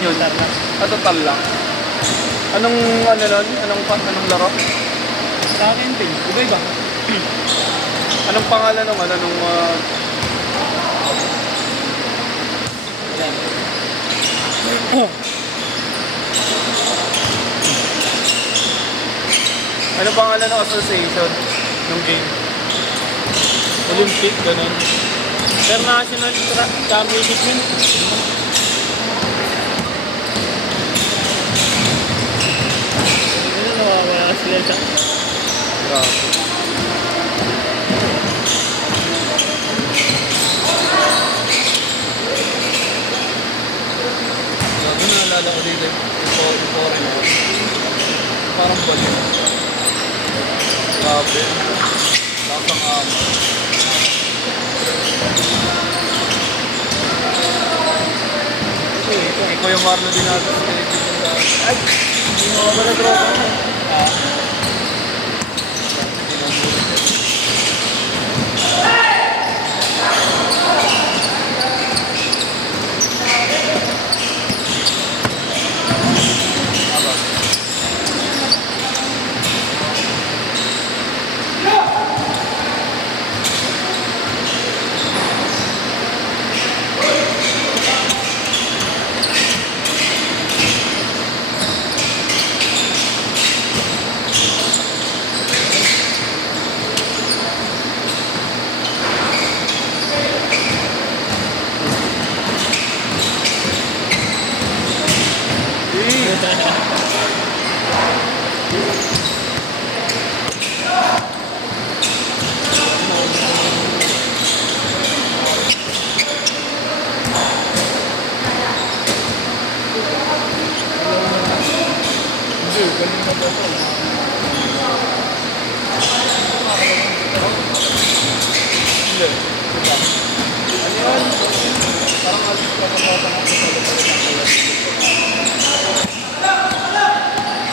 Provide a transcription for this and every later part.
yun? Total lang. Total lang. Anong ano nun? Anong laro? Sa akin din. Iba-iba. Anong pangalan nung ano nung Yan. anong pangalan ng association ng game? Olympic, ganun. International Championship yun. Ano, nawawala sila sa... Grabe. Grabe, naalala ko dito yung foreign ako. Parang balik. Grabe. Lapang ama. Ikaw yung Marlo din natin. Ay! Hindi mo ka ba na-tropa mo?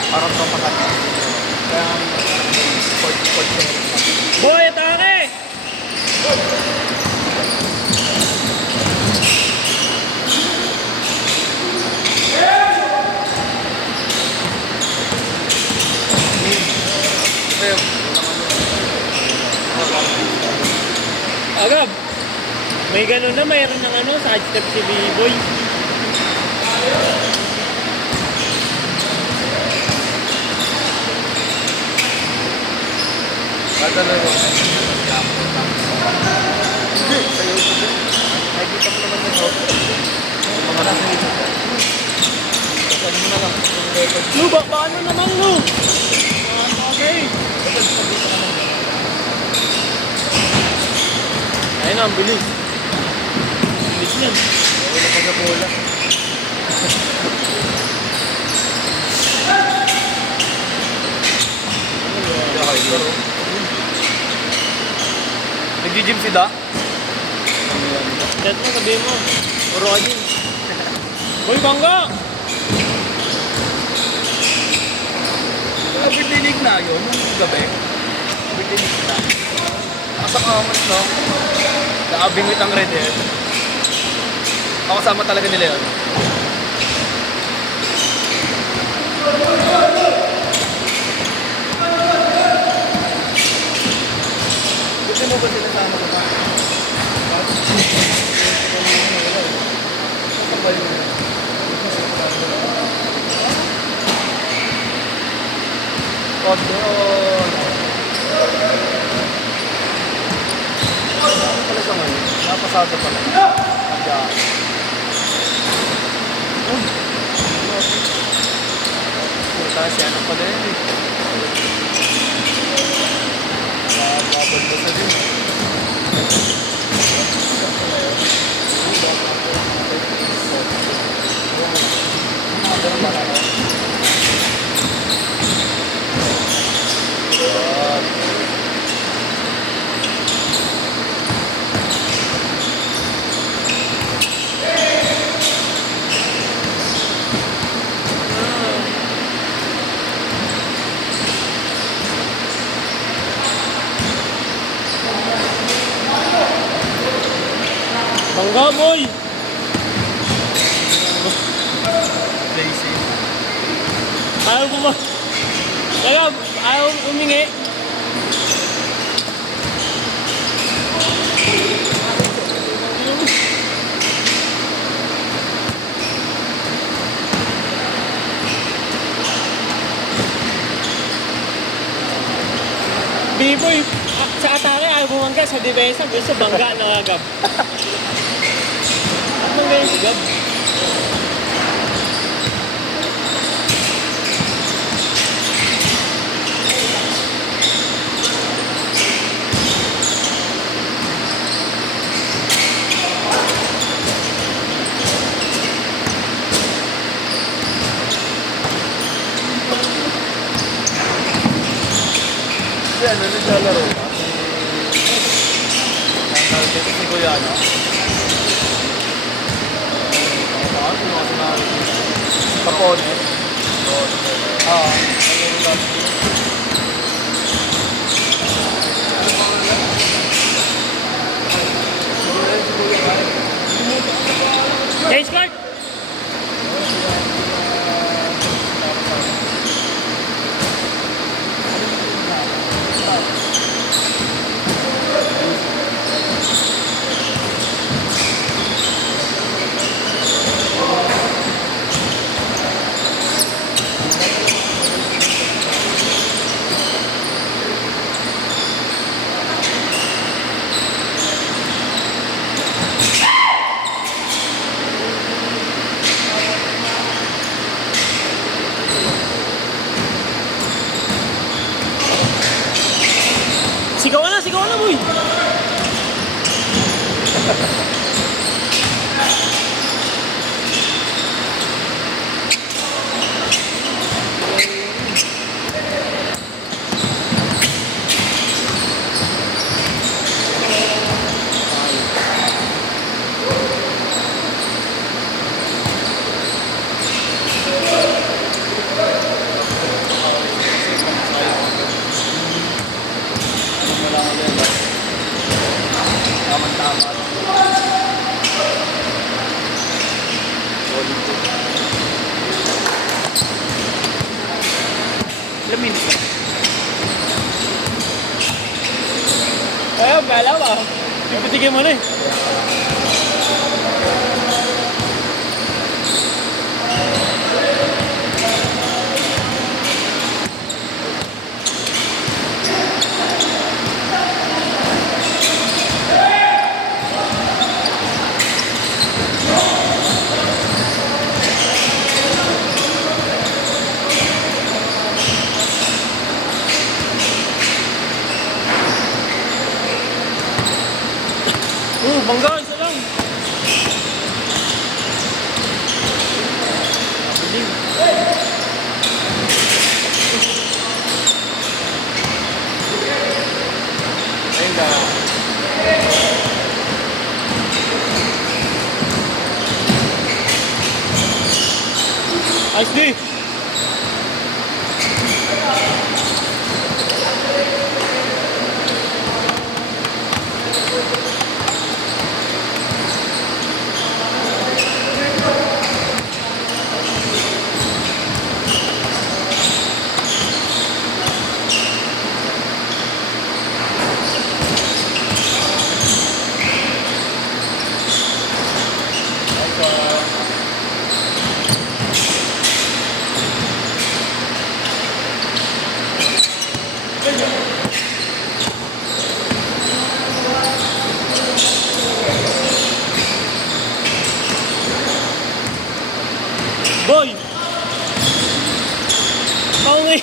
Parang papakat. Kaya Boy, atake! Agab! May ganun na, mayroon ng ano, side step si B-Boy. Dadalaro. Hindi, sa YouTube din. Nakikita ko naman ito. Mga nasa YouTube. Saan mo na lang. Lu, paano naman, Lu? Okay. Ayun na, ang bilis. Bilis niyan. Wala pa sa bola. Nag-gym si Da? Chat mo, sabihin mo. Puro ka din. Boy, bangga! Nabitinig na yun, nung gabi. Nabitinig na. Nakasak amas no? Naabingwit ang red hair. Ako kasama talaga nila yun. Gusto mo ba sinasama ko pa? Control. Ano pala sa ngayon? Napasado pala. Ayan. Puta siya na pala yun eh. Babad mo sa din. Bangga, boy! Ayaw ko ba? Kaya, ayaw umingi. B-boy, sa atake ayaw bumangga, sa depensa, gusto bangga na agab. Ano nga yung agab? Kasi ano, naglalaro ka. Ang tawag dito si Kuya, ano? Ano kasi na Kapone. Oo. Change card! Sigaw na, boy! Tama-tama. Ilang minutes na? Ayaw, bala ba? Ipatigay mo na eh. Bangga, isa lang. Ayun na. Ice D! Boy! Paungi!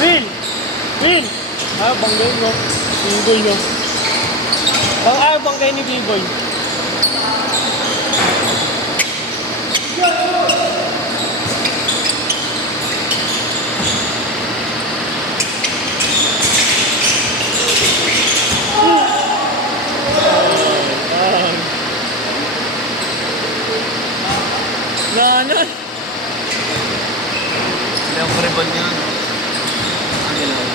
Will! Will! Ah, banggay mo. B-boy mo. Banggay ni B-boy. Nana! Sila yung karibal niyan. Ang ilaw.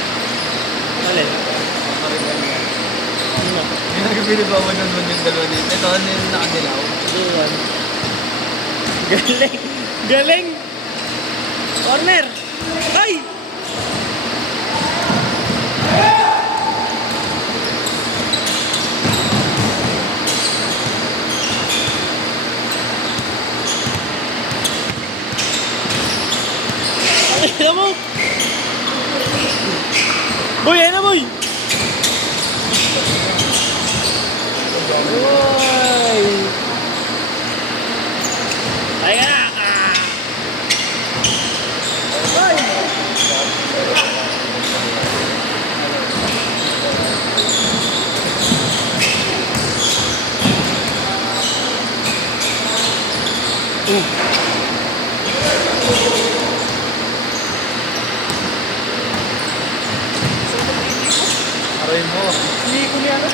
binibawan naman yung dalawa dito. Ito, ano yung nakadilaw? Iwan. Galing! Galing! Corner! Ay! Ay, mo! Boy, ayun na boy! Boy! Ay ka na! Ah! Boy! Aray mo. Hindi ko niya na.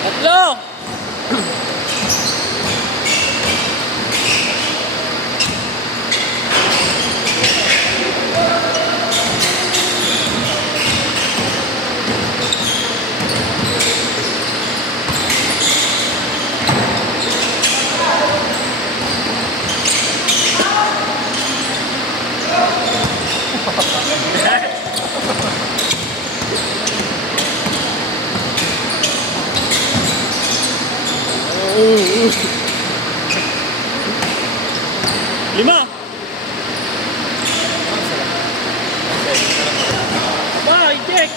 Tatlo! Lima! Ba, i-check!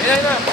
Ayan na.